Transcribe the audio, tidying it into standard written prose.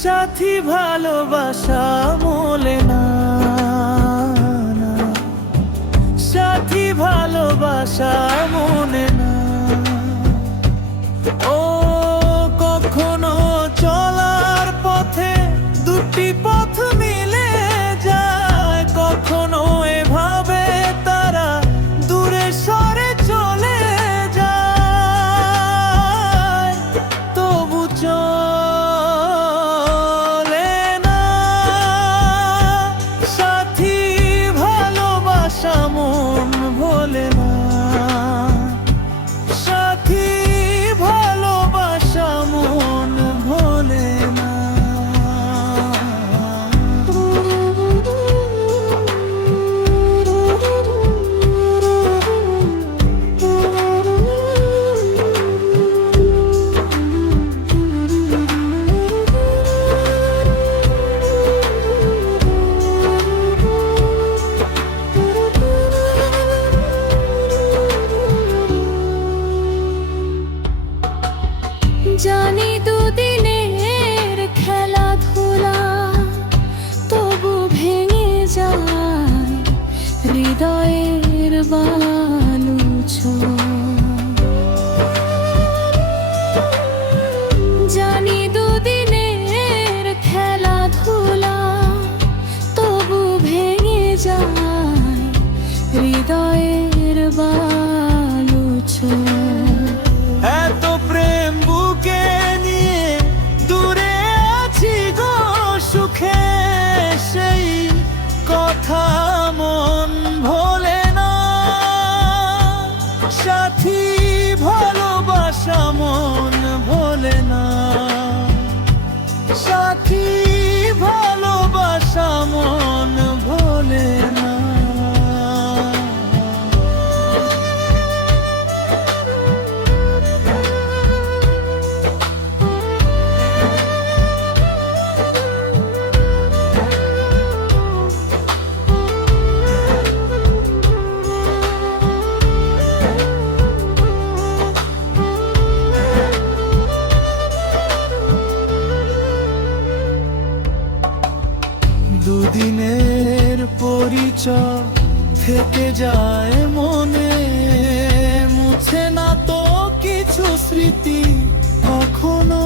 সাথী ভালোবাসা মোলে না, সাথী ভালোবাসা মনে না। ও কখনো চলার পথে দুটি পথ মিলে যায়, কখনো এভাবে তারা দূরে সরে চলে যায়, তবু চলে না। সাথী ভালোবাসা মন ভোলে না, সাথী ভালোবাসা মন ভোলে না। জানি দুদিনের খেলাধুলা, তবু ভেঙে যায় হৃদয়ের বালুচর। জানি দুদিনের খেলাধুলা, তবু ভেঙে যায় হৃদয়ের বালুচর। এত প্রেম বুকে নিয়ে দূরে আছি গো সুখে, সেই কথা মন ভোলে না। সাথী ভালোবাসা মন ভোলে না, সাথী ভালোবাসা মন ভোলে না। দুদিনের পরিচয় থেকে যায় মনে, মুছে না তো কিছু স্মৃতি কখনো।